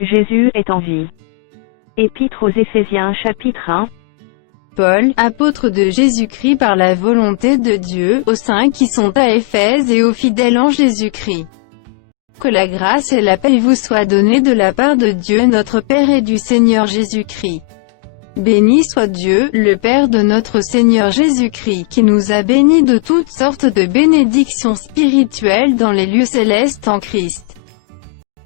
Jésus est en vie. Épître aux Éphésiens chapitre 1. Paul, apôtre de Jésus-Christ par la volonté de Dieu, aux saints qui sont à Éphèse et aux fidèles en Jésus-Christ. Que la grâce et la paix vous soient données de la part de Dieu notre Père et du Seigneur Jésus-Christ. Béni soit Dieu, le Père de notre Seigneur Jésus-Christ, qui nous a bénis de toutes sortes de bénédictions spirituelles dans les lieux célestes en Christ.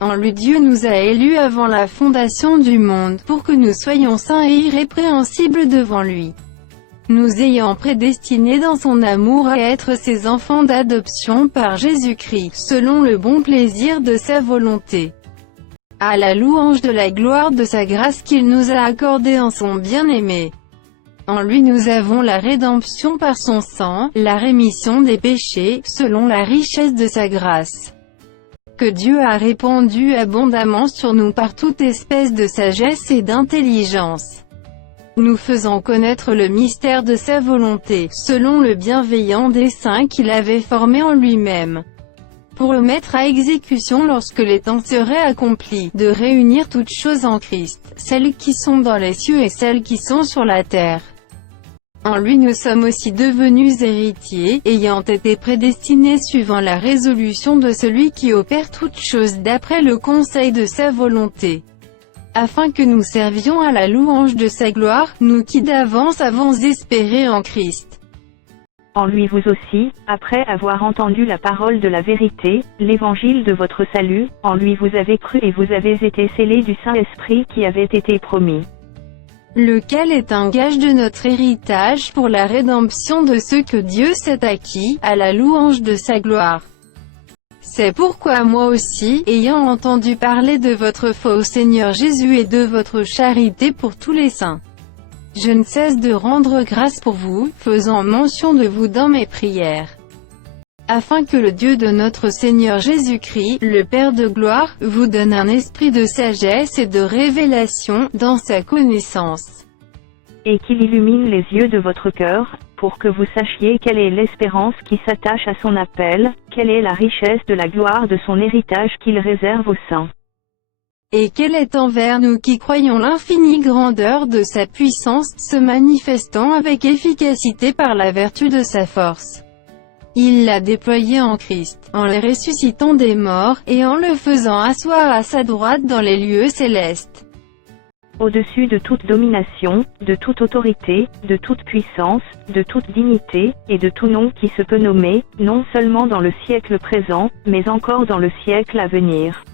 En lui Dieu nous a élus avant la fondation du monde, pour que nous soyons saints et irrépréhensibles devant lui. Nous ayant prédestinés dans son amour à être ses enfants d'adoption par Jésus-Christ, selon le bon plaisir de sa volonté. À la louange de la gloire de sa grâce qu'il nous a accordée en son bien-aimé. En lui nous avons la rédemption par son sang, la rémission des péchés, selon la richesse de sa grâce. Que Dieu a répandu abondamment sur nous par toute espèce de sagesse et d'intelligence, nous faisant connaître le mystère de sa volonté, selon le bienveillant dessein qu'il avait formé en lui-même, pour le mettre à exécution lorsque les temps seraient accomplis, de réunir toutes choses en Christ, celles qui sont dans les cieux et celles qui sont sur la terre. En lui nous sommes aussi devenus héritiers, ayant été prédestinés suivant la résolution de celui qui opère toutes choses d'après le conseil de sa volonté, afin que nous servions à la louange de sa gloire, nous qui d'avance avons espéré en Christ. En lui vous aussi, après avoir entendu la parole de la vérité, l'évangile de votre salut, en lui vous avez cru et vous avez été scellés du Saint-Esprit qui avait été promis, lequel est un gage de notre héritage pour la rédemption de ceux que Dieu s'est acquis, à la louange de sa gloire. C'est pourquoi moi aussi, ayant entendu parler de votre foi au Seigneur Jésus et de votre charité pour tous les saints, je ne cesse de rendre grâce pour vous, faisant mention de vous dans mes prières, afin que le Dieu de notre Seigneur Jésus-Christ, le Père de gloire, vous donne un esprit de sagesse et de révélation, dans sa connaissance, et qu'il illumine les yeux de votre cœur, pour que vous sachiez quelle est l'espérance qui s'attache à son appel, quelle est la richesse de la gloire de son héritage qu'il réserve aux saints, et quelle est envers nous qui croyons l'infinie grandeur de sa puissance, se manifestant avec efficacité par la vertu de sa force. Il l'a déployé en Christ, en le ressuscitant des morts, et en le faisant asseoir à sa droite dans les lieux célestes, au-dessus de toute domination, de toute autorité, de toute puissance, de toute dignité, et de tout nom qui se peut nommer, non seulement dans le siècle présent, mais encore dans le siècle à venir.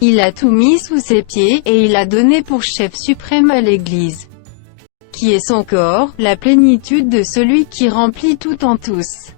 Il a tout mis sous ses pieds, et il a donné pour chef suprême à l'Église, qui est son corps, la plénitude de celui qui remplit tout en tous.